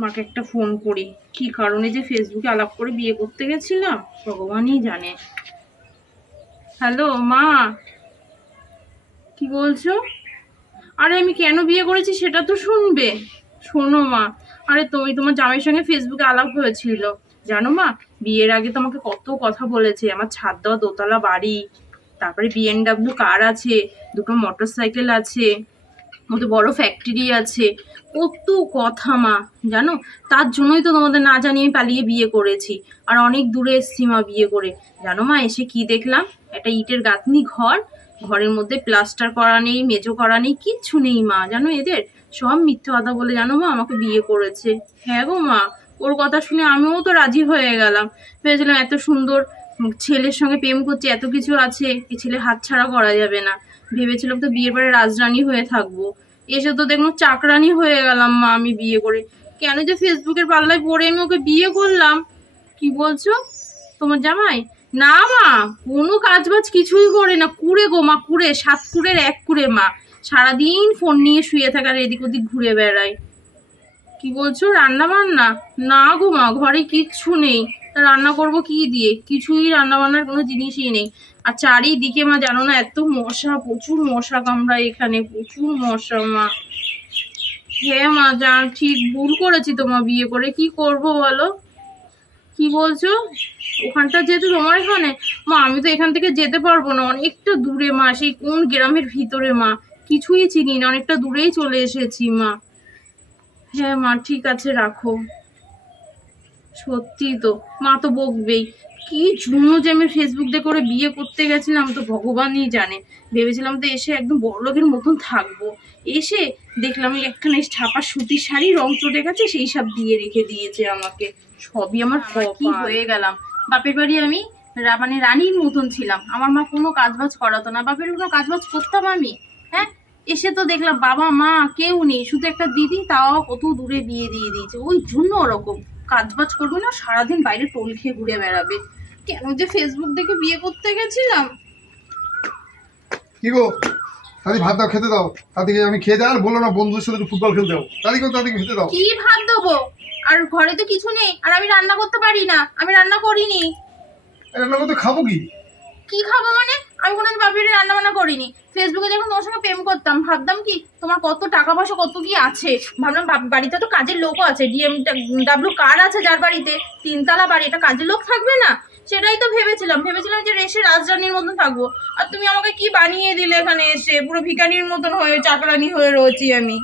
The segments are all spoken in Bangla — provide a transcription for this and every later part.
মাকে একটা ফোন করি, কি কারণে যে ফেসবুকে আলাপ করে বিয়ে করতে গেছিলাম ভগবানই জানে। হ্যালো মা, কি বলছো? আরে আমি কেন বিয়ে করেছি সেটা তো শুনবে। শোনো মা, আরে তুমি তোমার জামাইয়ের সঙ্গে ফেসবুকে আলাপ হয়েছিল, জানো মা? বিয়ের আগে তোমাকে কত কথা বলেছে, আমার ছাদ দেওয়া দোতলা বাড়ি, তারপরে বিএমডাব্লিউ কার আছে, দুটো মোটর সাইকেল আছে, ওদের বড় ফ্যাক্টরি আছে, কত কথা মা, জানো? তার জন্যই তো তোমাদের না জানিয়ে আমি পালিয়ে বিয়ে করেছি, আর অনেক দূরে এসছি মা বিয়ে করে। জানো মা, এসে কি দেখলাম? একটা ইটের গাঁথনি ঘর, ঘরের মধ্যে প্লাস্টার করা নেই, মেজো করা নেই, কিচ্ছু নেই মা। জানো এদের সব মিথ্যে কথা বলে, জানো মা, আমাকে বিয়ে করেছে। হ্যাঁ গো মা, ওর কথা শুনে আমিও তো রাজি হয়ে গেলাম। ভেবেছিলাম এত সুন্দর ছেলের সঙ্গে প্রেম করছে, এত কিছু আছে, এই ছেলে হাতছাড়া করা যাবে না। ভেবেছিলাম তো বিয়ের পরে রাজরানী হয়ে থাকবো, এসে তো দেখুন চাকরানি হয়ে গেলাম মা আমি বিয়ে করে। কেন যে ফেসবুকের পাল্লায় পড়ে আমি ওকে বিয়ে করলাম। কি বলছো? তোমার জামাই? না মা, কোনো কাজ বাজ কিছুই করে না, কুড়ে গো মা, কুড়ে, 7 কুড়ের 1 কুড়ে মা। সারাদিন ফোন নিয়ে শুয়ে থাকার, এদিক ওদিক ঘুরে বেড়ায়। কি বলছো? রান্না বান্না? না গো মা, ঘরে কিচ্ছু নেই, তা রান্না করব কি দিয়ে? কিছুই রান্না বান্নার কোনো জিনিসই নেই। আর চারিদিকে মা জানো না, এত মশা, প্রচুর মশা কামড়ায় এখানে, প্রচুর মশা মা। হ্যাঁ মা, ঠিক ভুল করেছি তো মা বিয়ে করে, কি করব বলো? কি বলছো? ওখানটা যেহেতু তোমার এখানে, মা আমি তো এখান থেকে যেতে পারবো না, অনেকটা দূরে মা, সেই কোন গ্রামের ভিতরে মা, কিছুই চিনি না, অনেকটা দূরেই চলে এসেছি মা। হ্যাঁ মা, ঠিক আছে, রাখো। সত্যি তো, মা তো বকবেই। কি জন্য যে আমি ফেসবুক দিয়ে করে বিয়ে করতে গেছিলাম তো ভগবানই জানে। ভেবেছিলাম তো এসে একদম বড়লোকের মতন থাকবো, এসে দেখলাম একখানে ছাপা সুতির শাড়ি রং চটে গেছে, সেই সব দিয়ে রেখে দিয়েছে আমাকে। সবই আমার কি হয়ে গেলাম। বাপের বাড়ি আমি মানে রানীর মতন ছিলাম, আমার মা কোনো কাজবাজ করাতো না, বাপের কোনো কাজবাজ করতাম আমি? হ্যাঁ, এসে তো দেখলাম বাবা মা কেউ নেই, শুধু একটা দিদি, তাও কত দূরে বিয়ে দিয়ে দিয়েছে। ওই জন্য ওরকম কাজবাজ করবে না, সারাদিন বাইরে টোল খেয়ে ঘুরে বেড়াবে। কেন যে ফেসবুক দেখে বিয়ে করতে গেছিলাম। কি গো দাদি, ভাত দাও, খেতে দাও। দাদিকে আমি খেয়ে দাও, আর বলো না বন্ধুদের সাথে ফুটবল খেলতে দাও। দাদিকে খেতে দাও। কি ভাত দেবো? আর ঘরে তো কিছু নেই, আর আমি রান্না করতে পারি না, আমি রান্না করিনি। রান্না করতে খাবো কি? কি খাবো মানে? আমি কোনোদিন বাপের রান্না বান্না করিনি। ফেসবুকে যখন তোমার সঙ্গে প্রেম করতাম ভাবতাম কি তোমার কত টাকা পয়সা কত কি আছে, ভাবলাম বাড়িতে তো কাজের লোকও আছে, ডিএমডাব্লিউ কার আছে যার বাড়িতে, 3 তলা বাড়ি, এটা কাজের লোক থাকবে না? সেটাই তো ভেবেছিলাম, যে রেশে রাজরানীর মতন থাকবো। আর তুমি আমাকে কি বানিয়ে দিলে, এখানে এসে পুরো ভিখারির মতন হয়ে চাকরানি হয়ে রয়েছি আমি।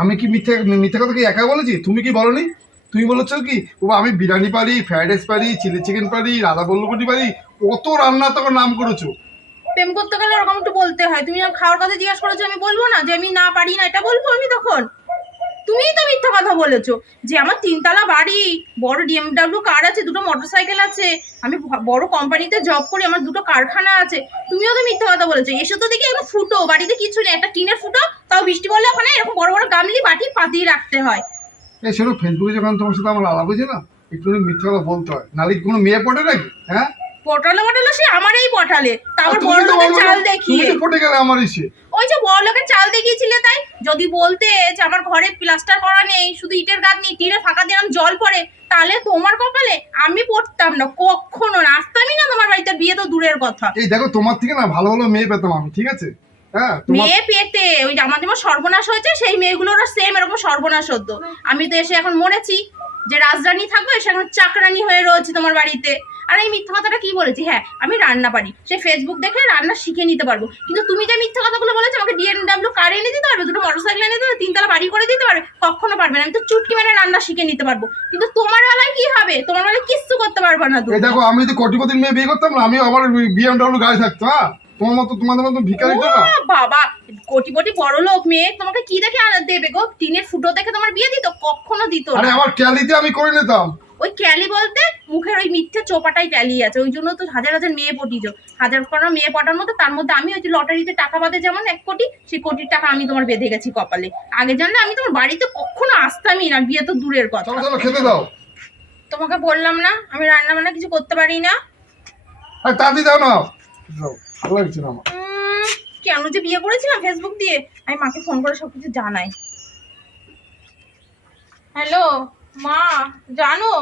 আমি কি মিথ্যা কথা কি একা বলেছি? তুমি কি বলনি? তুমি বলেছো কি ও আমি বিরিয়ানি পারি, ফ্রাইড রাইস পারি, চিলি চিকেন পারি, রাধা বল্লভটি পারি, কত রান্না তোমার নাম করেছো। প্রেম করতে গেলে ওরকম একটু বলতে হয়। তুমি খাওয়ার কথা জিজ্ঞাসা করেছো, আমি বলবো না যে আমি না পারি না, এটা বলবো আমি তখন? তুমিই তো মিথ্যা কথা বলেছো যে আমার 3 তলা বাড়ি, বড় ডিএমডাব্লিউ কার আছে, দুটো মোটরসাইকেল আছে, আমি বড় কোম্পানিতে জব করি, আমার দুটো কারখানা আছে। তুমিও তো মিথ্যা কথা বলেছো। এসে তো দেখি একটা ফুটো, বাড়িতে কিছু নেই, একটা টিনের ফুটো, তাও বৃষ্টি পড়লে ওখানে এরকম বড় বড় গামলি বাটি পাতিয়ে রাখতে হয়। এই শোনো, ফেসবুকে যখন তোমার সাথে আমার আলাপ হয়েছে না, একটু মিথ্যা কথা বলতে হয়, নালে কোনো মেয়ে পটে নাকি? হ্যাঁ, পটালো সে আমারই পটালে, তা আবার বড় লোকের চাল দেখিয়ে। পটে গেলে আমার এসে ওই যে বড় লোকের চাল দেখিয়েছিলে, তাই যদি বলতে যে আমার ঘরে প্লাস্টার করা নেই, শুধু ইটের গাঁথনি, টিনের ফাঁকা দিলাম জল পড়ে, তাহলে তোমার কপালে আমি পড়তাম না, কখনো না, আসতামই না তোমার বাড়িতে, বিয়ে তো দূরের কথা। এই দেখো, তোমার থেকে না ভালো ভালো মেয়ে পেতাম আমি, ঠিক আছে? হ্যাঁ, মেয়ে পেতে ওই আমার যেমন সর্বনাশ হয়েছে, সেই মেয়েগুলোরও সেম এরকম সর্বনাশ হতো। আমি তো এসে এখন মরেছি যে রাজরানী থাকবো, এসে এখন চাকরানি হয়ে রয়েছে তোমার বাড়িতে। আর এই মিথ্যা কথাটা কি বলেছি? হ্যাঁ, আমি রান্না পারি, সে ফেসবুক দেখে রান্না শিখে নিতে পারবো, কিন্তু তুমি যে মিথ্যা কথাগুলো বলেছো, আমাকে ডিএমডাব্লিউ কার এনে দিতে পারবে, দুটো মোটরসাইকেল এনে দিতে পারবে, 3 তলা বাড়ি করে দিতে পারবে, কখনো পারবে না। আমি তো চুটকি মেরে রান্না শিখে নিতে পারবো, কিন্তু তোমার বেলায় কি হবে? তোমার বেলায় কিচ্ছু করতে পারবে না তুমি। এই দেখো, আমি যদি কোটিপতির মেয়ে বিয়ে করতাম না, আমি আবার বিএমডব্লিউ গাড়ি থাকতো। হ্যাঁ, তোমাদের মতো ভিখারি তো না। বাবা, কোটিপতি বড় লোক মেয়ে তোমাকে কি দেখে দেবে গো? টিনের ফুটো দেখে তোমার বিয়ে দিত? কখনো দিত না। আরে আমার ক্যালিতে আমি করে নিতাম। ওই ক্যালি বলতে মুখের ওই মিথ্যে চোপাটাই ক্যালি আছে, ওই জন্য তো হাজার হাজার মেয়ে পটিছ। হাজার করা মেয়ে পটার মধ্যে তার মধ্যে আমি ওই যে লটারিতে টাকা বাঁধে যেমন 1 কোটি, সেই কোটির টাকা আমি তোমার বেঁধে গেছি কপালে। আগে জানলে আমি তোমার বাড়িতে কখনো আসতামই না, বিয়ে তো দূরের কথা। চলো খেতে দাও। তোমাকে বললাম না আমি রান্না বান্না কিছু করতে পারি না। আর তাড়াতাড়ি দাও না, ভালো লাগছে না আমার। কেন যে বিয়ে করেছিলাম ফেসবুক দিয়ে, আমি মাকে ফোন করে সবকিছু জানাই। হ্যালো মা জানো,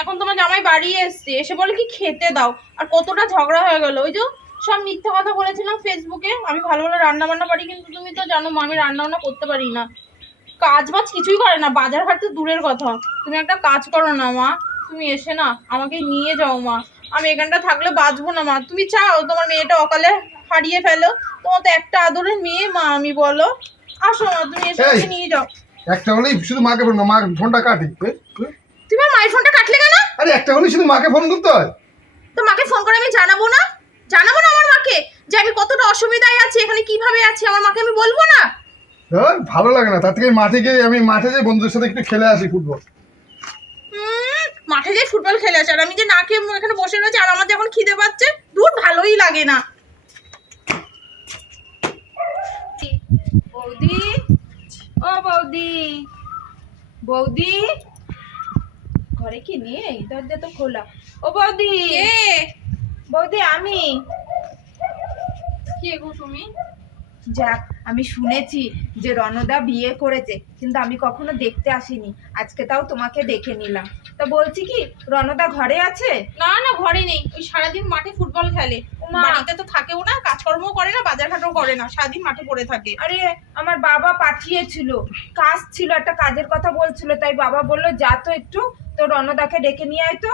এখন তোমার জামাই বাড়ি এসছে, এসে বলে কি খেতে দাও, আর কতটা ঝগড়া হয়ে গেল। ওই যে সব মিথ্যা কথা বলেছিলাম ফেসবুকে, আমি ভালো ভালো রান্না বান্না পারি, কিন্তু তুমি তো জানো মা আমি রান্না বান্না করতে পারি না, কাজ বাজ কিছুই করে না, বাজার ঘাট তো দূরের কথা। তুমি একটা কাজ করো না মা, তুমি এসে না আমাকে নিয়ে যাও মা, আমি এখানটা থাকলে বাঁচবো না মা। তুমি চাও তোমার মেয়েটা অকালে হারিয়ে ফেলো? তোমার তো একটা আদরের মেয়ে মা আমি, বলো। আসো মা, তুমি এসে আমাকে নিয়ে যাও। একটা হলেই শুধু মাকে ফোন, মা ফোনটা কাটে। তুমি আমার মায়ের ফোনটা কাটলে কেন? আরে একটা হলেই শুধু মাকে ফোন করতে হয়। তো মাকে ফোন করে আমি জানাবো না? জানাবো না আমার মাকে যে আমি কতটা অসুবিধায় আছি, এখানে কিভাবে আছি, আমার মাকে আমি বলবো না? ভালো লাগে না, তার থেকে মাঠে গিয়ে আমি মাঠে যাই বন্ধুদের সাথে একটু খেলে আসি ফুটবল। মাঠে যেয়ে ফুটবল খেলে আসে, আর আমি যে না খেয়ে এখানে বসে রয়েছি, আর আমার যখন খিদে পাচ্ছে, দূর ভালোই লাগে না। বৌদি, ও বৌদি, বৌদি, ঘরে কি নেই? দরজা তো খোলা। ও বৌদি, বৌদি আমি। কে গো তুমি? যাক, আমি শুনেছি যে রণদা বিয়ে করেছে, কিন্তু আমি কখনো দেখতে আসিনি, আজকে তাও তোমাকে দেখে নিলাম। তা বলছি কি, রণদা ঘরে আছে? না না, ঘরে নেই, ওই সারাদিন মাঠে ফুটবল খেলে, বাড়িতে তো থাকেও না, কাজকর্মও করে না, বাজার ঘাটও করে না, সারাদিন মাঠে পড়ে থাকে। আরে আমার বাবা পাঠিয়েছিল, কাজ ছিল, একটা কাজের কথা বলছিল, তাই বাবা বললো যা তো একটু, তো রণদাকে ডেকে নিয়ে আয় তো।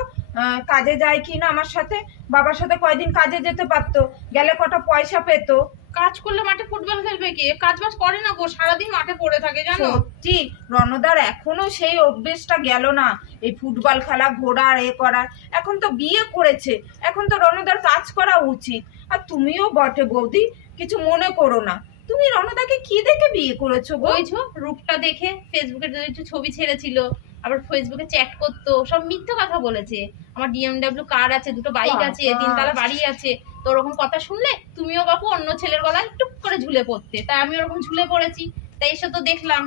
কাজে যায় কি না আমার সাথে, বাবার সাথে কয়দিন কাজে যেতে পারতো, গেলে কটা পয়সা পেতো। কাজ করলে মাঠে ফুটবল খেলবে কে? কাজ বাজ করে না গো, সারাদিন মাঠে পড়ে থাকে জানো। সত্যি রণদার এখনো সেই অভ্যেসটা গেল না, এই ফুটবল খেলা, ঘোড়ার এ করার। এখন তো বিয়ে করেছে, এখন তো রণদার কাজ করা উচিত। আর তুমিও বটে বৌদি, কিছু মনে করো না। তুমি রণদাকে কি দেখে বিয়ে করেছো গো? ওই যে রূপটা দেখে, ফেসবুকে একটু ছবি ছেড়েছিল, আবার ফেসবুকে চ্যাট করতো, সব মিথ্যে কথা বলেছে। আমার BMW কার আছে, দুটো বাইক আছে, 3 তলা বাড়ি আছে, তো ওরকম কথা শুনলে তুমিও বাপু অন্য ছেলের গলায় টুক করে ঝুলে পড়তে, তাই আমি ওরকম ঝুলে পড়েছি। তাই এসে তো দেখলাম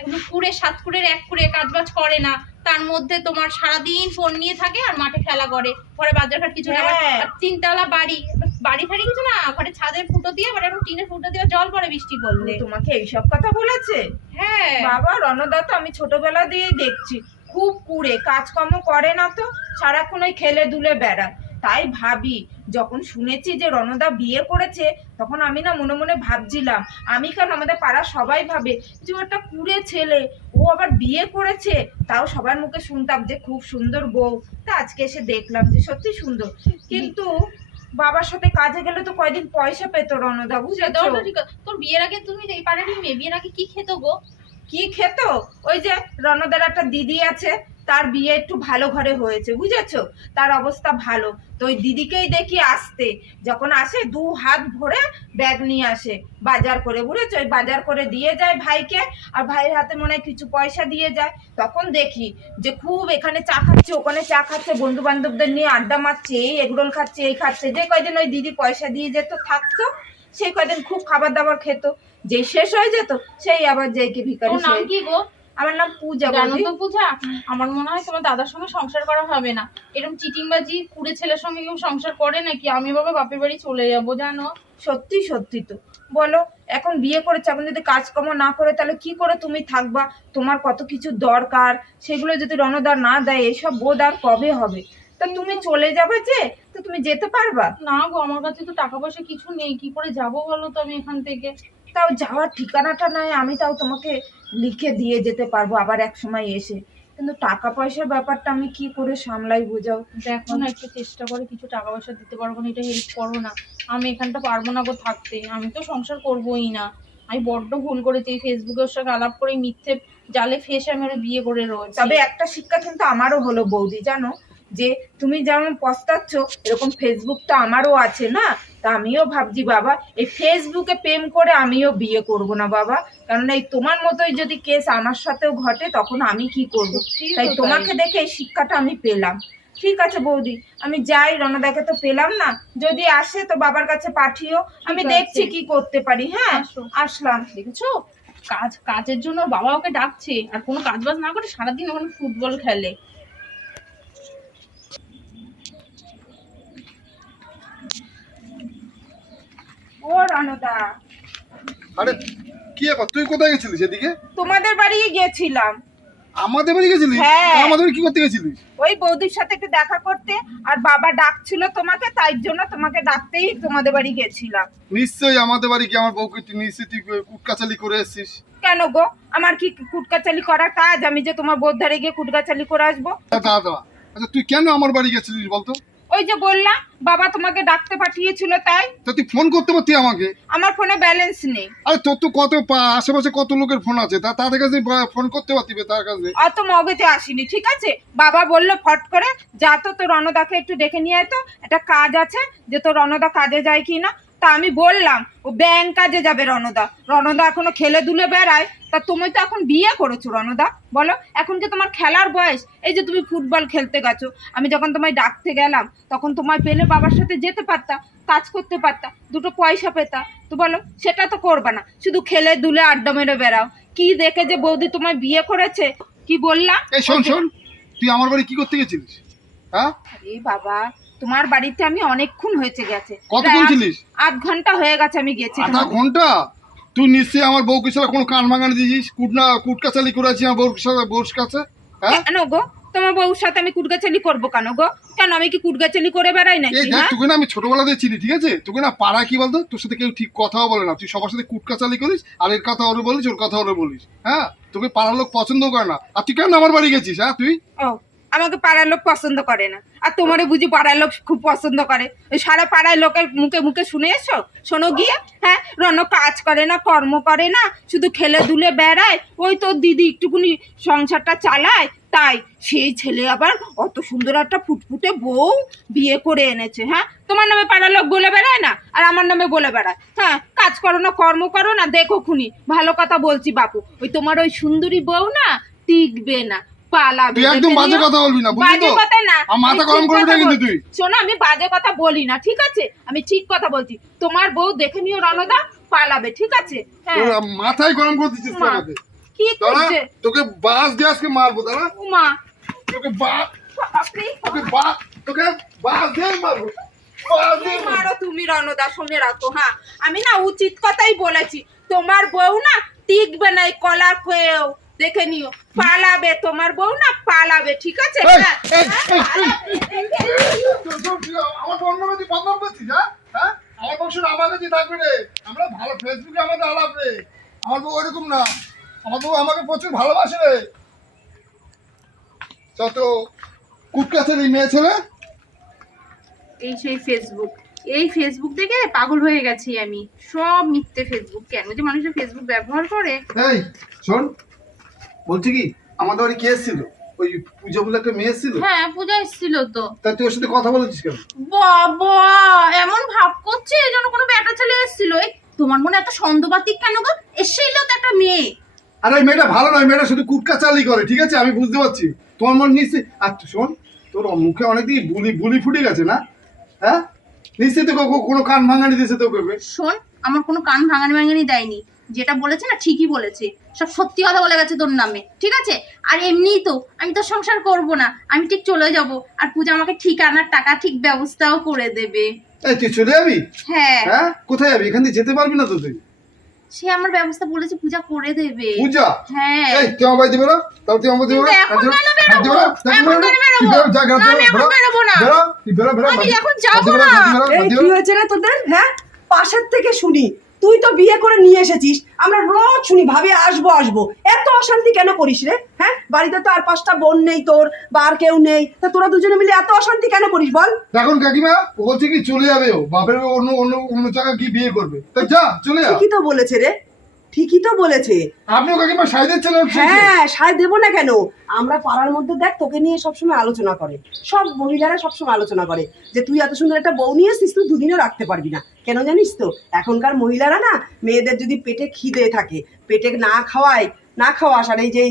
একদম কুড়ে 7 কুড়ের 1 কুড়ে, কাজবাজ করে না, তার মধ্যে তোমার সারাদিন ফোন নিয়ে থাকে আর মাঠে খেলা করে, ঘরে বাজারঘাট কিছু না। হ্যাঁ। 3 তলা বাড়ি, বাড়ি ফাড়ি কিছু না, ঘরে ছাদের ফুটো দিয়ে, মানে এখন টিনের ফুটো দিয়ে জল পড়ে বৃষ্টি পড়লে। তোমাকে এইসব কথা বলেছে? হ্যাঁ বাবা, রণদা তো আমি ছোটবেলা দিয়েই দেখছি খুব কুড়ে, কাজকর্ম করে না তো, সারাক্ষণ ওই খেলে দুলে বেড়ায়। তাই ভাবি, যখন শুনেছি যে রণদা বিয়ে করেছে, তখন আমি না মনে মনে ভাবছিলাম, আমি কেন, আমাদের পাড়া সবাই ভাবে যে ও একটা কুড়ে ছেলে, ও আবার বিয়ে করেছে। তাও সবার মুখে শুনতাম যে খুব সুন্দর বউ, তা আজকে এসে দেখলাম যে সত্যি সুন্দর। কিন্তু বাবার সাথে কাজে গেলে তো কয়দিন পয়সা পেতো রণদা, বুঝেছো? তোর বিয়ের আগে তুমি এই পাড়ারই মেয়ে, বিয়ের আগে কি খেতো গো? কি খেত? ওই যে রণদার একটা দিদি আছে, তার বিয়ে একটু ভালো ঘরে হয়েছে, বুঝেছো, তার অবস্থা ভালো। তো ওই দিদিকেই দেখি আসতে, যখন আসে 2 হাত ভরে ব্যাগ নিয়ে আসে বাজার করে, বুঝেছো, ওই বাজার করে দিয়ে যায় ভাইকে, আর ভাইয়ের হাতে মনে হয় কিছু পয়সা দিয়ে যায়। তখন দেখি যে খুব এখানে চা খাচ্ছে, ওখানে চা খাচ্ছে, বন্ধু বান্ধবদের নিয়ে আড্ডা মারছে, এই এগরোল খাচ্ছে, এই খাচ্ছে। যে কয়দিন ওই দিদি পয়সা দিয়ে যেত থাকতো, সেই কয়দিন খুব খাবার দাবার খেত, যে শেষ হয়ে যেত সেই আবার যে কি ভিখারি। ওর নাম কি গো? আমার নাম পূজা। জানো তো পূজা, আমার মনে হয় তোমার দাদার সঙ্গে সংসার করা হবে না, এরকম চিটিংবাজি কুড়ে ছেলের সঙ্গে কেউ সংসার করে নাকি? আমি বাবা বাপের বাড়ি চলে যাবো জানো। সত্যি সত্যি তো বলো, এখন বিয়ে করেছে, এখন যদি কাজকর্ম না করে তাহলে কি করে তুমি থাকবা? তোমার কত কিছু দরকার, সেগুলো যদি রণদার না দেয়, এসব বোধ আর কবে হবে? তা তুমি চলে যাবে যে, তো তুমি যেতে পারবা? না গো, আমার কাছে তো টাকা পয়সা কিছু নেই, কি করে যাবো বলো তো আমি এখান থেকে? তাও যাওয়ার ঠিকানাটা নয় আমি তাও তোমাকে লিখে দিয়ে যেতে পারবো আবার এক সময় এসে, কিন্তু টাকা পয়সার ব্যাপারটা আমি কি করে সামলাই, বোঝাও? দেখো না, একটু চেষ্টা করে কিছু টাকা পয়সা দিতে পারবো না, এটা হেল্প করো না। আমি এখানটা পারবো না গো থাকতে, আমি তো সংসার করবোই না। আমি বড্ড ভুল করেছি, এই ফেসবুকে ওর সঙ্গে আলাপ করে মিথ্যে জালে ফেসে আমি ওর বিয়ে করে রয়েছি। তবে একটা শিক্ষা কিন্তু আমারও হলো বৌদি, জানো, যে তুমি যেমন পস্তাচ্ছ, এরকম ফেসবুক তো আমারও আছে না। তা আমিও ভাবছি বাবা, এই ফেসবুকে প্রেম করে আমিও বিয়ে করব না বাবা, কারণ এই তোমার মতোই যদি কেস আমার সাথেও ঘটে তখন আমি কি করব? তাই তোমাকে দেখে এই শিক্ষাটা আমি পেলাম। ঠিক আছে বৌদি, আমি যাই, রণদাকে তো পেলাম না, যদি আসে তো বাবার কাছে পাঠিও, আমি দেখছি কি করতে পারি। হ্যাঁ, আসলাম। দেখেছো, কাজের জন্য ওর বাবা ওকে ডাকছে, আর কোনো কাজ বাজ না করে সারাদিন ওখানে ফুটবল খেলে। ও রণদা, আরে কি ব্যাপার, তুই কোথায় গেছিলি সেদিকে? তোমাদের বাড়ি গেছিলাম। আমাদের বাড়ি গেছিলিস? হ্যাঁ। তা আমাদের বাড়ি কি করতে গেছিলিস? ওই বৌদির সাথে একটু দেখা করতে, আর বাবা ডাকছিল তোমাকে, তাই জন্য তোমাকে ডাকতেই তোমাদের বাড়ি গেছিলাম। নিশ্চয়ই আমাদের বাড়ি কি আমার বউকে তুই নিশ্চয়ই তুই কুটকাচালি করে এসেছিস। কেন গো, আমার কি কুটকাচালি করার কাজ? আমি যে তোমার বোধ ধারে গিয়ে কুটকাচালি করে আসবো? দাদা আচ্ছা তুই কেন আমার বাড়ি গেছিলিস বলতো? ওই যে বললাম বাবা তোমাকে ডাকতে পাঠিয়েছিল, তাই। তা তুই ফোন করতে পারতি আমাকে। আমার ফোনে ব্যালেন্স নেই। আরে তোর তো কত আশেপাশে কত লোকের ফোন আছে, তাদের কাছে ফোন করতে পারতিবে তার কাছে। অত মগজে আসিনি, ঠিক আছে। বাবা বললো ফট করে যা তো তোর রণদাকে একটু ডেকে নিয়ে আয় তো, একটা কাজ আছে, যে তোর রণদা কাজে যায় কি না। তা আমি বললাম ও ব্যাংক কাজে যাবে রণদা, রণদা এখনো খেলে দুলে বেড়ায়। তা তুমি তো এখন বিয়ে করেছো রণদা, বলো এখন যে তোমার খেলার বয়স, এই যে তুমি ফুটবল খেলতে গেছো, আমি যখন তোমায় ডাকতে গেলাম তখন তোমায় পেলে বাবার সাথে যেতে পারতা, কাজ করতে পারতা, দুটো পয়সা পেতা। তো বলো সেটা তো করবা না, শুধু খেলে দুলে আড্ডা মেরে বেড়াও। কি দেখে যে বৌদি তোমায় বিয়ে করেছে, কি বললাম? এই শোন শোন, তুই আমার বাড়ি কি করতে গেছিলিস? হ্যাঁ আরে বাবা, তোমার বাড়িতে আমি অনেকক্ষণ হয়েছে গেছে। কতক্ষণ ছিলিস? আধ ঘন্টা হয়ে গেছে আমি গেছি। আধা ঘন্টা? তুই নিশ্চয়ই আমার বউকে ছাড়া কোনো কান ভাঙানি দিয়েছিস, কুটকাচালি করেছি আমার বউর কাছে। হ্যাঁ কেন গো, তোমার বউর সাথে আমি কুটগাচালি করবো কেন গো? কেন আমি কি কুটগাচালি করে বেড়াই এই নাকি? দেখ, হ্যাঁ? তোকে না আমি ছোটবেলাতে চিনি, ঠিক আছে? তোকে না পাড়া কি বলতো, তোর সাথে কেউ ঠিক কথাও বলে না, তুই সবার সাথে কুটকাচালি করিস, আর এর কথা ওরে বলিস, ওর কথা ওরে বলিস। হ্যাঁ, তোকে পাড়ার লোক পছন্দ করে না। আর তুই কেন আমার বাড়ি গেছিস? হ্যাঁ তুই ও, আমাকে পাড়ার লোক পছন্দ করে না, আর তোমারে বুঝি পাড়ার লোক খুব পছন্দ করে? ওই সারা পাড়ায় লোকের মুখে মুখে শুনে এসো, শোনো গিয়ে। হ্যাঁ, রণ কাজ করে না, কর্ম করে না, শুধু খেলে দুলে বেড়ায়। ওই তোর দিদি একটুকুনি সংসারটা চালায়, তাই সেই ছেলে আবার অত সুন্দর একটা ফুটফুটে বউ বিয়ে করে এনেছে। হ্যাঁ, তোমার নামে পাড়ার লোক বলে বেড়ায় না, আর আমার নামে বলে বেড়ায়। হ্যাঁ, কাজ করো না, কর্ম করো না, দেখো খুনি ভালো কথা বলছি বাপু, ওই তোমার ওই সুন্দরী বউ না টিকবে না, পালাবে। তুই একদম বাজে কথা বলবি না, বুঝলি বাজে তো? কথা না, আমার মাথা আমি গরম ঠিক করবি না কথা কিন্তু বলছি। তুই। শোনো, আমি বাজে কথা বলি না, ঠিক আছে? আমি ঠিক কথা বলছি। তোমার বউ দেখে নিও রণদা, পালাবে, ঠিক আছে? হ্যাঁ। তোর মাথায় গরম করে দিচ্ছিস মা, আমাকে। কি দাঁড়া, করছে? তোকে বাস দিয়ে আজকে মারবো। দাঁড়া, উমা, তোকে বাস বাপরে, তোকে বাস দিয়ে মারবো, বাস কি দিয়ে মারবো। মারো তুমি রণদা, শুনে রাখো। হ্যাঁ, আমি না উচিত কথাই বলেছি। তোমার বউ না টিকবে না, এই কলা কেউ দেখে নিও, পালাবে। তোমার বউ না পালাবে, ঠিক আছে? এই, হ্যাঁ, এই, হ্যাঁ, এই, পালাবে। আমার বন্ধু তুই বদনাম করছিস? হ্যাঁ হ্যাঁ, আমার বংশের আমার কাছে থাকবে রে। আমরা ভালো, ফেসবুকে আমাদের আলাপ রে। আমার বউ ওরকম না, আমার বউ আমাকে প্রচুর ভালোবাসে রে। যত কুটকাছের এই মেয়ে ছেলে। এই সেই ফেসবুক, এই ফেসবুক দেখে পাগল হয়ে গেছি আমি। সব মিথ্যে ফেসবুক, কেন যে মানুষের ফেসবুক ব্যবহার করে। এই শোন, বলছি কি, আমাদের বাড়ি কে এসেছিল? ওই পুজো বলে একটা মেয়ে এসেছিল। হ্যাঁ, পূজা এসেছিল তো। তা তুই ওর সাথে কথা বলেছিস কেন? বাবা, এমন ভাব করছে যেন কোনো বেটা ছেলে এসেছিল। এই তোমার মনে এত সন্দেহবাতিক কেন গো? এসেছিল তো একটা মেয়ে। আরে ওই মেয়েটা ভালো নয়, মেয়েটা শুধু কুটকাচালি করে, ঠিক আছে? আমি বুঝতে পারছি তোমার মন নিশ্চয়ই। আচ্ছা শোন, তোর মুখে অনেকদিন বুলি ফুটে গেছে না? হ্যাঁ, নিশ্চয়ই তো কোনো কান ভাঙানি দিয়েছে তোকে। শোন, আমার কোনো কান ভাঙানি দেয়নি। যেটা বলেছে না ঠিকই বলেছে, সব সত্যি কথা বলে গেছে তোর নামে, ঠিক আছে? আর এমনিই তো আমি তো সংসার করব না, আমি ঠিক চলে যাব। আর পূজা আমাকে ঠিক আনার টাকা ঠিক ব্যবস্থাও করে দেবে। এই তুই চলে যাবি? হ্যাঁ, হ্যাঁ, কোথায় যাবি? এখান থেকে যেতে পারবি না তো তুই। সে আমার ব্যবস্থা বলেছে, পূজা করে দেবে। পূজা? হ্যাঁ। এই তুই আমার বাড়ি দিবে না? তাহলে তুই আমার বাড়ি দিবে না? কিন্তু এখন কেন বেরোবো? এখন কেন বেরোবো? তুই বেরো, যা, না, আমি এখন বেরোবো না। বেরো, তুই বেরো, বেরো, আমি বাড়ি- এখন যাবো বাড়ি না। বেরো, এই বাড়ি কি বেরো। হয়েছে রে তোদের? হ্যাঁ, পাশের থেকে শুনি তুই তো বিয়ে করে নিয়ে এসেছিস, আমরা রোজ শুনি ভাবি আসবো আসবো, এত অশান্তি কেন করিস রে? হ্যাঁ, বাড়িতে তো আর 5টা বোন নেই তোর, বা আর কেউ নেই, তা তোরা দুজনে মিলে এত অশান্তি কেন করিস বল? দেখুন কাকিমা, ও বলছে কি চলে যাবে, ও বাপের অন্য অন্য অন্য জায়গায় কি বিয়ে করবে। তা যা, চলে যা। ঠিকই তো বলেছে রে, ঠিকই তো বলেছে। আপনিও কাকিমা সাইদের ছেলে হচ্ছেন। হ্যাঁ, সায় দেবো না কেন? আমরা পাড়ার মধ্যে দেখ তোকে নিয়ে সবসময় আলোচনা করে, সব মহিলারা সবসময় আলোচনা করে যে তুই এত সুন্দর একটা বউ নিয়ে এসেছিস, তুই দুদিনও রাখতে পারবি না। কেন জানিস তো? এখনকার মহিলারা না, মেয়েদের যদি পেটে খিদে থাকে, পেটে না খাওয়াস, আর এই যে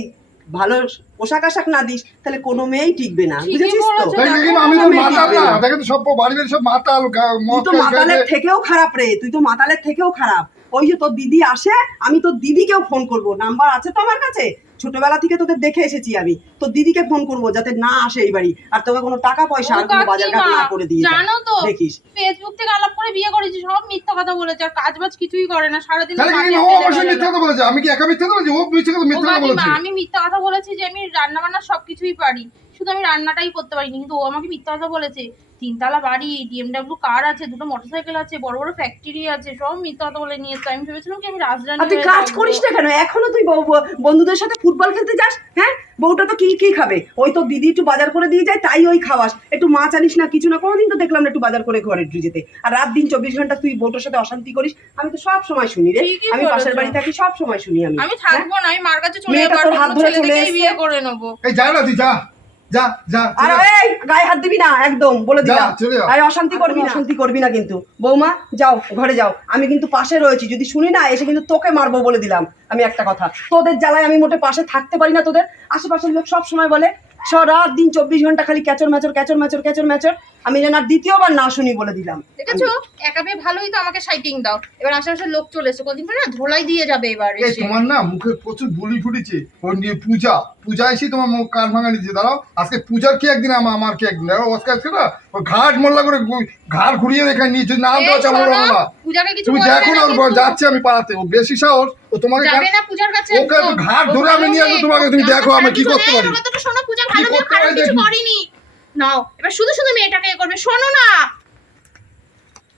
ভালো পোশাক আশাক না দিস, তাহলে কোনো মেয়েই টিকবে না, ঠিকই বুঝেছিস তো? বলেছে। তাই কাকিমা, আমি তো কোনো মেয়ে মাতাল টিকবে না, না। দেখেন তো সব বাড়ি বাড়ি সব মাতাল, তুই মদ তো খায়, মাতালের খায়। থেকেও খারাপ রে, তুই তো মাতালের থেকেও খারাপ। ওই যে তোর দিদি আসে, আমি তোর দিদিকেও ফোন করব, নাম্বার আছে তো আমার কাছে, ছোটবেলা থেকে তোদের দেখে এসেছি আমি। তোর দিদিকে ফোন করব যাতে না আসে এই বাড়ি, আর তোকে কোনো টাকা পয়সা আর কোনো বাজার ঘাট না করে দিয়ে যায়। জানো তো দেখিস ফেসবুক থেকে আলাপ করে বিয়ে করেছি, সব মিথ্যা কথা বলেছে, আর কাজ বাজ কিছুই করে না, সারাদিন তাহলে কি ও অবশ্যই মিথ্যা কথা বলেছে? আমি কি একা মিথ্যা কথা বলেছি? ও মিথ্যা কথা বলেছে। আমি মিথ্যা কথা বলেছি যে আমি রান্না বান্না সবকিছুই পারি, শুধু আমি রান্নাটাই করতে পারিনি, কিন্তু ও আমাকে মিথ্যা কথা বলেছে। 3 তলা বাড়ি, BMW কার আছে, 2টো মোটরসাইকেল আছে, বড় বড় ফ্যাক্টরি আছে, সব মিথ্যা কথা বলে নিয়েছে। আমি ভেবেছিলাম কি আমি রাজরানী আর তুই হয়ে কাজ যাবো। করিস না কেন? এখনো তুই বন্ধুদের সাথে ফুটবল খেলতে যাস? হ্যাঁ, বউটা তো কি কি খাবে? ওই তো দিদি একটু বাজার করে দিয়ে যায়, তাই ওই খাওয়াস। একটু মাছ আনিস না, কিছু না, কোনোদিন তো দেখলাম না একটু বাজার করে ঘরে যেতে। আর রাত দিন 24 ঘন্টা তুই বউটার সাথে অশান্তি করিস। আমি তো সব সময় শুনি রে, ঠিকই আমি পাশের বলেছো। বাড়ি থাকি, সব সময় শুনি আমি। আমি থাকবো না, আমি মার কাছে চলে মেয়েটা যাবো, তোর হাত ধরে চলে ছেলেকেই এসছে। বিয়ে করে নেবো। এই যা না, তুই যা যা যা আর এই গায়ে হাত দিবি না, একদম বলে দিলাম। চলে যা। আর অশান্তি করবি না কিন্তু। বৌমা যাও, ঘরে যাও, আমি কিন্তু পাশে রয়েছি। যদি শুনি না, এসে কিন্তু তোকে মারবো বলে দিলাম আমি একটা কথা। তোদের জ্বালায় আমি মোটে পাশে থাকতে পারি না। তোদের আশেপাশের লোক সব সময় বলে রাত দিন 24 ঘন্টা খালি ক্যাচর ম্যাচর। আমি যেন আর দ্বিতীয়বার না শুনি বলে দিলাম। দেখেছো, একা মেয়ে ভালোই তো আমাকে সাইটিং দাও। এবার আশেপাশের লোক চলে এসে কদিন পরে না ধোলাই দিয়ে যাবে এবার এই এসে। তোমার না মুখে প্রচুর বুলি ফুটেছে। ওর নিয়ে পূজা এসে তোমার মুখ কান ভাঙা দিচ্ছে। দাঁড়াও, আজকে পূজার কি একদিন, আমার কি একদিন। দাঁড়াও, আজকে না ও ঘাট মোল্লা করে ঘাড় ঘুরিয়ে রেখে নিয়েছে। না এই দেওয়া চাবো শোনো, না। পূজাকে কিছু তুমি বলবে দেখো না, না ওর কিন্তু। যাচ্ছে আমি পাড়াতে। ও বেশি সাহস, ও তোমাকে যাবে না পূজার কাছে ওকে একদম। ঘাট ও ধরে আমি ভালো নিয়ে আসবো মেয়ে। তোমাকে। তুমি দেখো আমি কি আমার করতে পারি। আমার কথাটা শোনো, পূজা কি ভালো মেয়ে, করতে খারাপ পারি কিছু দেখি। করেনি। নাও, এবার শুধু শুধু মেয়েটাকে এ করবে, শোনো না।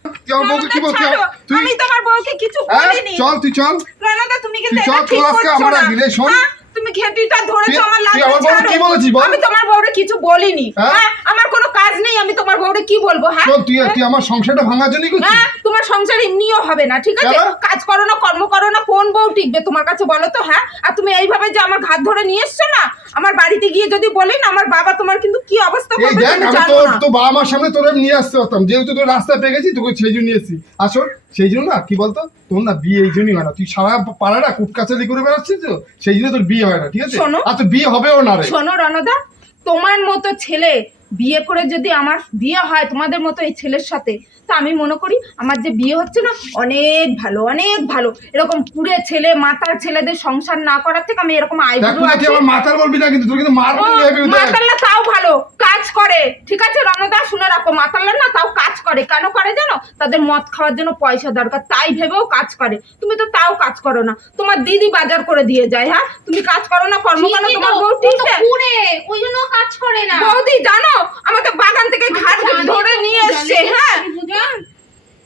তুই আমার বউকে কি বলছিস ছাড়ো, তুই? আমি তোমার বউকে কিছু হ্যাঁ, বলিনি। চল তুই চল। রানাদা, তুমি কিন্তু তুই এটা চল, ঠিক তোর আজকে করছো আমার না। একদিন, এই শোন। হ্যাঁ, তুমি ঘেঁটিটা ধরেছো তুই- আমার তুই লাগবে। আমার বউকে কি বলেছিস বল? আমি তোমার বউরে কিছু বলিনি। হ্যাঁ? হ্যাঁ, আমার কোনো কাজ নেই, আমি তোমার বউরে কি বলবো? হ্যাঁ, শোন, তুই আমার সংসারটা ভাঙার জন্যই করছিস। হ্যাঁ, তোমার সংসার এমনিও হবে না, ঠিক আছে? কেন? কাজ করো না, কর্ম করো না, কোন বউ টিকবে তোমার কাছে বলো তো? হ্যাঁ, আর তুমি এইভাবে যে আমার ঘাট ধরে নিয়ে এসছো না, আমার বাড়িতে গিয়ে যদি বলি না, আমার বাবা তোমার কিন্তু কি অবস্থা এই করবে দেখ, তুমি আমি জানো তোর না। তো বাবা মার সামনে তোর নিয়ে আসতে পারতাম, যেহেতু তোর রাস্তায় পেয়ে গেছি তোকে সেই জন্য নিয়ে এসেছি। আসল সেই জন্য না, কি বলতো, তোর না বিয়ে এই জন্যই হয় না। তুই সারা পাড়াটা কুটকাচালি করে বেড়াচ্ছিস তো, সেই জন্য তোর বিয়ে হয় না, ঠিক আছে? শোনো। আর তোর বিয়ে হবেও না রে। শোনো রণদা, তোমার মতো ছেলে বিয়ে করে যদি আমার বিয়ে হয় তোমাদের মতো এই ছেলের সাথে, তা আমি মনে করি আমার যে বিয়ে হচ্ছে না, অনেক ভালো, অনেক ভালো। এরকম পুরে ছেলে মাতার ছেলেদের সংসার না করার থেকে আমি এরকম দেখ, আইবুড়ো তুই নাকি আছি। আমার মাথার বলবি না, কিন্তু তোর কিন্তু মারবো ভেবে দেখ। মাতাল্লা তাও ভালো কাজ করে, ঠিক আছে রণদা? শুনে রাখো, মাতাল্লা না তাও কাজ করে। কেন করে জানো? তাদের মদ খাওয়ার জন্য পয়সা দরকার, তাই ভেবেও কাজ করে। তুমি তো তাও কাজ করো না, তোমার দিদি বাজার করে দিয়ে যায়। হ্যাঁ, তুমি কাজ করো না, কর্ম করো, ঠিকই তোমার তো, বউ ও তো টিকবে? পুরে, ওই জন্য ও কাজ করে না। বৌদি জানো, আমাকে বাগান থেকে ঘাট জানি ধরে তো, নিয়ে এসছে। জানি তো, হ্যাঁ, পূজা।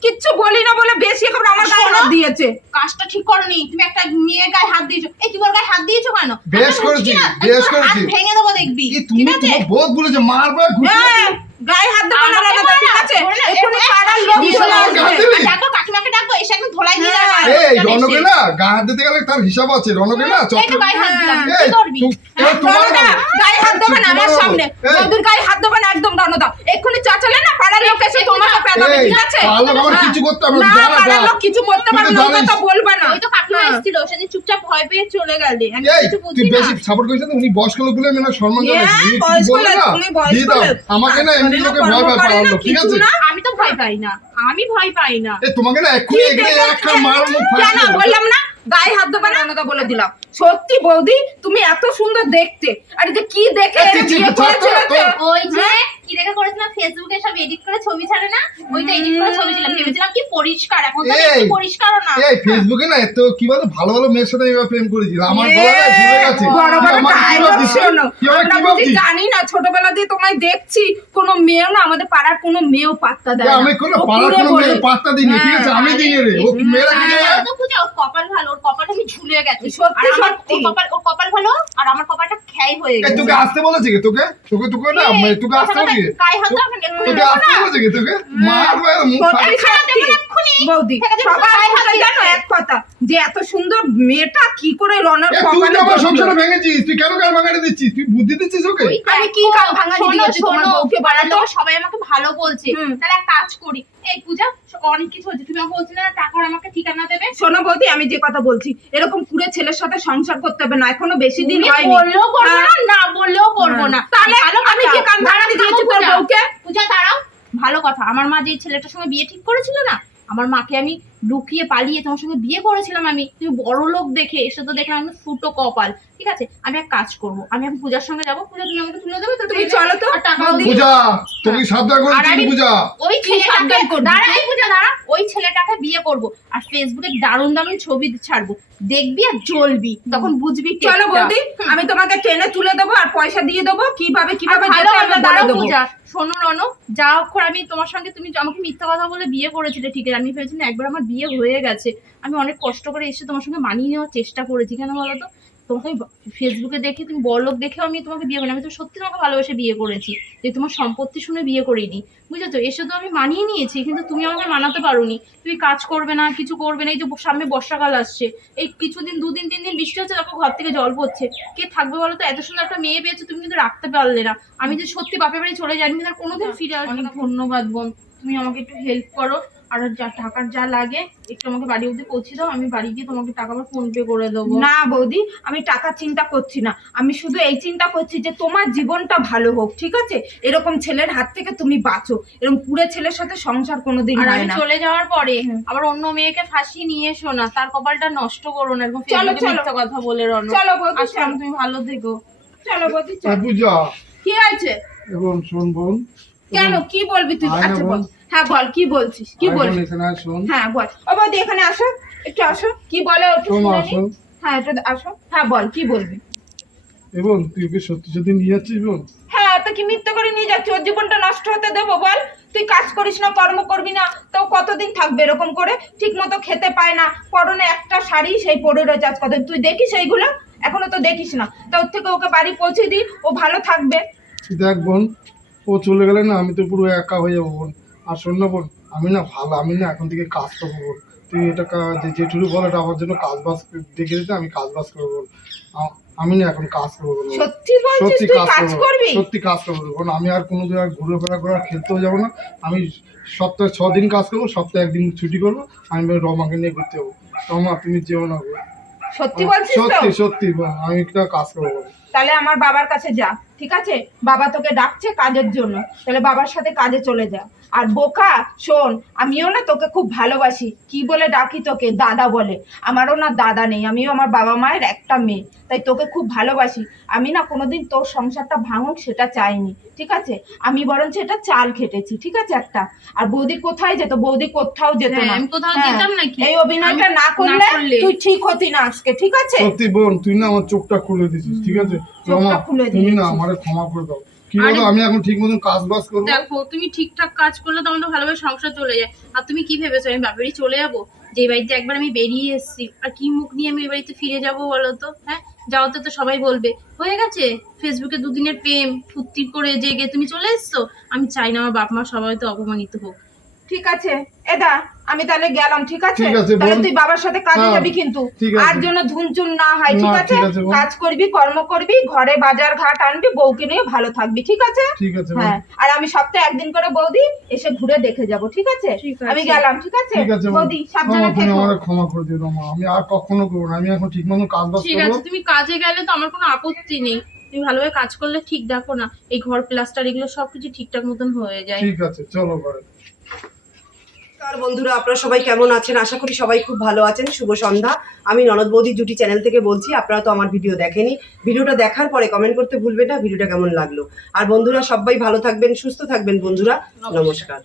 কিচ্ছু বলি না বলে বেশি করে আমার গায়ে শোনো। হাত দিয়েছে। কাজটা ঠিক করনি, তুমি একটা মেয়ের গায়ে হাত দিয়েছো। এই তুমি ওর গায়ে হাত দিয়েছো কেন? বেশ আমি করেছি, বলছি না, বেশ তোর হাত করেছি। ভেঙে দেবো দেখবি, কি তুমি ঠিক আছে? তোমার বোধ বলেছে মারবে ঘুষি হ্যাঁ, গায়ে হাত দেবো না আমাকে রণদা, বলো ঠিক না, আছে? বলো না, এক্ষুনি এ- পাড়ার লোক দিয়ে চলে দাও, আসবে। গায়ে দিবি? ডাকো, কাকিমাকে ডাকো, এসে একদম ধোলাই দিয়ে হ্যাঁ। যাবে। এই রনকে না গায়ে হাত দিতে গেলে তার হিসাব আছে। রনকে না এই তো গায়ে হাত দিলাম, এই, কি করবি? এবার তোমার রণদা, গায়ে হাত দেবে না আমার সামনে। এই, বৌদির গায়ে হাত দেবে না একদম রণদা। এক্ষুনি চাচালে না, পাড়ার লোক এসে তোমাকে পেদাবে, এই, ঠিক আছে? পাড়ার লোক আমার হ্যাঁ। কিছু করতে হবে না, না, জানা পাড়ার যা। লোক কিছু করতে তুই তো পারবে না, ওই জানিস। কথা বলবে না। ওই তো কাকিমা হ্যাঁ। এসেছিল, সেদিন চুপচাপ ভয় পেয়ে চলে গেলে, আমি এই, কিছু তুই বুঝি না। বেশি সাপোর্ট করিস না। উনি বয়স্ক লোকগুলো মানে সম্মান জানে। হ্যাঁ, তুমি বয়স্ক বললে লোক, না, তুমি বয়স্ক দিয়ে দাও। লোক। আমাকে না এমনি কাজ লোকে করে না, ভয় পায় কর্ম করে পাড়ার না, লোক, ঠিক কিছু আছে? না। আমি তো ভয় পাই না, আমি ভয় পাই না। এই তোমাকে না এক্ষুনি কি এখানে দেখে- একটা মার মুখ কেন ফাটিয়ে দেবো। বললাম না গায়ে হাত দেবে না, রণদা বলে দিলাম। সত্যি বৌদি, তুমি এত সুন্দর দেখতে, আর এই যে কি দেখে এই, তুই বিয়ে ঠিক থাক তো, করেছিলে তো- তো? ওই যে কি দেখে করেছিলাম, ফেসবুকে সব এডিট করে ছবি ছাড়ে না, ওইটা এডিট করে ছবি ছিলাম, ভেবেছিলাম কি পরিষ্কার, এখন তো এই, দেখছি পরিষ্কারও না। এই ফেসবুকে না এত কি বলতো ভালো ভালো মেয়ের সাথে এবার প্রেম করেছিল। আমার এ, গলাটা ঝুলে গেছে। বড় বড় তুই আমাকে কি dialogue ভাবছিস? শোনো। তুই আমাকে আমরা কি বুঝি ভাবছিস? জানি না, ছোটবেলা দিয়ে তোমায় দেখছি, কোনো মেয়েও না, আমাদের পাড়ার কোনো মেয়েও পাত্তা দেয় না। আমি কোনো ও পাড়ার পুরে কোনো বলে। মেয়ে পাত্তা দিইনি, ঠিক আছে? আমি দিইনি রে। ও মেয়েরা কি হ্যাঁ। জানে? ও তো পূজা, ওর কপাল ভালো, ওর কপালটা আমি ঝুলে গেছি। সত্যি, আর আমার- সত্যি। ওর কপাল ভালো, আর আমার কপালটা খেয়াই হয়ে এই, গেছে। তোকে আসতে বলেছে কি? তোকে তোকে তোকে না এই, তোকে আসতে কথাটা বলেছে? গায়ে হাত দাও, এক্ষুনি তোকে দেবো আসতে না। বলেছে কি? তোকে মারবে মুখ সত্যি, ফাটিয়ে। সত্যি। বৌদি, ঠিক আছে, সবার গায়ে হাত মুখে জানো দিয়েছে। এক কথা, যে এত সুন্দর মেয়েটা কি করে রণের এ, তুই কপালে তো আমার জুটলো? সংসারে ভেঙেছিস। তুই কেন কার ভাঙানি দিচ্ছিস? তুই বুদ্ধি দিচ্ছিস ওকে? ওই আমি কি দেখো, কাজ ভাঙানি শোনো, দিয়েছি তোমার শোনো, বউকে পাড়ার বলো তো? লোক সবাই আমাকে ভালো বলছে, হুম। তাহলে এক কাজ করি। এই পূজা, অনেক কিছু হচ্ছে, তুমি আমাকে বলছিলে না টাকার আমাকে ঠিকানা দেবে। শোনো বৌদি, আমি যে কথা বলছি, এরকম পুরে ছেলের সাথে সংসার করতে হবে না, এখনো বেশি দিন তুমি হয়নি। বললেও করবো না, হ্যাঁ। না বললেও করবো না। তাহলে ভালো আমি কথা। কি কান ভাঙানি দিয়েছি তোর পূজা, বউকে? পূজা দাঁড়াও, ভালো কথা। আমার মা যে ছেলেটার সঙ্গে বিয়ে ঠিক করেছিল না, আমার মাকে আমি লুকিয়ে পালিয়ে তোমার সঙ্গে বিয়ে করেছিলাম। আমি তুমি বড় লোক দেখে এসে তো দেখলাম আমি ফুটো কপাল, ঠিক আছে? আমি এক কাজ করবো, আমি এখন পূজার সঙ্গে যাবো। পূজা তুমি আমাকে তুলে দেবে তো? তুমি চলো তো, আর টাকাও বৌদি। দিই। পূজা তোকে সাবধান আর করেছি আমি- পূজা। ওই কি সাবধান ছেলেটাকে করবি? দাঁড়া, এই পূজা দাঁড়া, ওই ছেলেটাকে বিয়ে করব আর ফেসবুকে দারুণ দারুণ ছবি ছাড়বো, দেখবি আর জ্বলবি, তখন বুঝবি। চলো বৌদি, আমি তোমাকে ট্রেনে তুলে দেবো আর পয়সা দিয়ে দেবো, কিভাবে কিভাবে ভালো যেতে হবে হবে, বলে দাঁড়াও দেবো। পূজা, শোনো রনো, যা অক্ষর আমি তোমার সঙ্গে, তুমি আমাকে মিথ্যা কথা বলে বিয়ে করেছিলে ঠিক আছে, আমি ভেবেছিলাম একবার আমার বিয়ে হয়ে গেছে, আমি অনেক কষ্ট করে এসে তোমার সঙ্গে মানিয়ে নেওয়ার চেষ্টা করেছি। কেন বলো তো, তোমাকে ফেসবুকে দেখে, তুমি বড়লোক দেখেও আমি তোমাকে বিয়ে করি, আমি তো সত্যি তোমাকে ভালোবেসে বিয়ে করেছি, যে তোমার সম্পত্তি শুনে বিয়ে করিনি, বুঝেছো? এসে তো আমি মানিয়ে নিয়েছি, কিন্তু তুমি আমাকে মানাতে পারোনি, তুমি কাজ করবে না, কিছু করবে না। এই যে সামনে বর্ষাকাল আসছে, এই কিছুদিন 2 দিন 3 দিন বৃষ্টি হচ্ছে, তারপর ঘর থেকে জল পড়ছে, কে থাকবে বলো তো? এত সুন্দর একটা মেয়ে পেয়েছো, তুমি কিন্তু রাখতে পারলে না। আমি যে সত্যি বাপের বাড়ি চলে যাই, আমি কিন্তু আর কোনোদিন ফিরে আসবো না। ধন্যবাদ বোন, তুমি আমাকে একটু হেল্প করো, আর টাকার যা লাগে একটু আমাকে বাড়ি অব্দি পৌঁছে দাও, আমি বাড়ি গিয়ে তোমাকে টাকা আবার ফোন পে করে দেবো। না বৌদি, আমি টাকা চিন্তা করছি না, আমি শুধু এই চিন্তা করছি যে তোমার জীবনটা ভালো হোক, ঠিক আছে? এরকম ছেলের হাত থেকে তুমি বাঁচো, এরকম কুড়ে ছেলের সাথে সংসার কোনোদিন আর হয় আমি না। চলে যাওয়ার পরে আবার অন্য মেয়েকে ফাঁসিয়ে নিয়ে এসো না, তার কপালটা নষ্ট করো না এরকম চলো, ফেসবুকে চলো। মিথ্যা কথা বলে। রনো, চলো বৌদি, আসলাম, চলো। তুমি ভালো থেকো। চলো বৌদি, চলো। পূজা কি আছে? এবং শোন বোন, কেন, কি বলবি তুই? আয় না আচ্ছা বোন। বল, হ্যাঁ বল, কি বলছিস, কি আয় বোন, বলছিস? এখানে আয়, শোন। হ্যাঁ বল। ও বৌদি এখানে আসো, একটু আসো, কি বলে একটু শোন, শুনে আসো। নি। হ্যাঁ একটু আসো, হ্যাঁ বল, কি বলবি? এবং তুই ওকে সত্যি সত্যি নিয়ে যাচ্ছিস বোন? হ্যাঁ, তো কি মিথ্যে করে নিয়ে যাচ্ছি? ওর জীবনটা নষ্ট হতে দেবো বল? তুই কাজ করিস না, কর্ম করবি না, তো কতদিন থাকবে এরকম করে? ঠিক মতো খেতে পায় না, পরনে একটা শাড়ি সেই পরে রয়েছে আজ কতদিন, তুই দেখিস এইগুলো? এখনো তো দেখিস না, তা ওর থেকে ওকে বাড়ি পৌঁছে দিই, ও ভালো থাকবে। দেখ বোন, ও চলে গেলে না আমি তো পুরো একা হয়ে যাবো বোন। আর শোন না বোন, আমি না এখন থেকে কাজ করবো বোন। তুই এটা যেটুকু বল, এটা আমার জন্য কাজ বাজ দেখে দিতে, আমি কাজ বাজ করবো বোন। আমি না এখন কাজ করবো বোন। সত্যি বলছিস সত্যি তুই কাজ কাজ করবো, করবি? সত্যি কাজ করবো বোন। আমি আর কোনো জায়গায় ঘুরে ফেরা খেলতেও যাবো না। আমি সপ্তাহে 6 দিন কাজ করবো, সপ্তাহে 1 দিন ছুটি করবো। আমি রমাকে নিয়ে ঘুরতে যাবো। রমা, তুমি যেও না বোন। সত্যি বলছিস তো? সত্যি সত্যি বোন, আমি একটা কাজ করবো বোন। তাহলে আমার বাবার কাছে যা, ঠিক আছে? বাবা তোকে ডাকছে কাজের জন্য, তাহলে বাবার সাথে কাজে চলে যা। আর বোকা শোন, আমিও না তোকে খুব ভালোবাসি, কি বলে ডাকি তোকে? দাদা বলে। আমারও না দাদা নেই, আমিও আমার বাবা মায়ের একটা মেয়ে, তাই তোকে খুব ভালোবাসি। আমি না কোনোদিন তোর সংসারটা ভাঙুক সেটা চাইনি, ঠিক আছে? আমি বরঞ্চ এটা চাল খেটেছি, ঠিক আছে একটা। আর বৌদি কোথায় যেত? বৌদি কোথাও যেত হ্যাঁ, না। আমি কোথাও হ্যাঁ, যেতাম নাকি? এই অভিনয়টা আমি না করলে তুই ঠিক হতি না আজকে, ঠিক আছে? সত্যি বোন, তুই না আমার চোখটা খুলে দিছিস, ঠিক আছে? রমা, খুলে তুমি না দিয়েছিস। আমারে ক্ষমা করে দাও। কি বলতো, আমি এখন ঠিক মতন কাজ বাজ করবো। দেখো, তুমি ঠিকঠাক কাজ করলে তো আমাদের ভালোভাবে সংসার চলে যায়। আর তুমি কি ভেবেছো আমি বাপেরই চলে যাবো? যে বাড়িতে একবার আমি বেরিয়ে এসেছি, আর কি মুখ নিয়ে আমি এই বাড়িতে ফিরে যাবো বলো তো? হ্যাঁ, যাওয়াতে তো সবাই বলবে হয়ে গেছে ফেসবুকে 2 দিনের প্রেম, ফুর্তি করে জেগে তুমি চলে এসছো। আমি চাই না আমার বাপ মা সবাই তো অপমানিত হোক। ঠিক আছে এদা, আমি তাহলে গেলাম, ঠিক আছে? ঠিক আছে তাহলে বোন। তুই বাবার সাথে কাজে হ্যাঁ, যাবি কিন্তু, ঠিক আছে। আর জন্য ধুমচুম না হয়, ঠিক না, আছে? ঠিক আছে বোন। কাজ করবি, কর্ম করবি, ঘরে বাজার ঘাট আনবি, বউকে নিয়ে ভালো থাকবি, ঠিক আছে? ঠিক আছে বোন। হ্যাঁ, আর আমি সপ্তাহে 1 দিন করে বৌদি এসে ঘুরে দেখে যাব, ঠিক আছে? ঠিক আছে। আমি গেলাম, ঠিক আছে? ঠিক আছে বোন। বৌদি সাবধানে রমা, তুমি থেকো। আমারে ক্ষমা করে দিও রমা, আমি আর কখনো করবো না। আমি এখন ঠিক মতন কাজ বাজ ঠিক করবো। আছে, তুমি কাজে গেলে তো আমার কোনো আপত্তি নেই, তুমি ভালোভাবে কাজ করলে। ঠিক দেখো না, এই ঘর প্লাস্টার এগুলো সবকিছু ঠিকঠাক মতন হয়ে যায়। ঠিক আছে, চলো ঘরে। আর বন্ধুরা, আপনারা সবাই কেমন আছেন? আশা করি সবাই খুব ভালো আছেন। শুভ সন্ধ্যা। আমি ননদ বৌদি জুটি চ্যানেল থেকে বলছি। আপনারা তো আমার ভিডিও দেখেনি, ভিডিওটা দেখার পরে কমেন্ট করতে ভুলবেন না ভিডিওটা কেমন লাগলো। আর বন্ধুরা সবাই ভালো থাকবেন, সুস্থ থাকবেন বন্ধুরা। নমস্কার।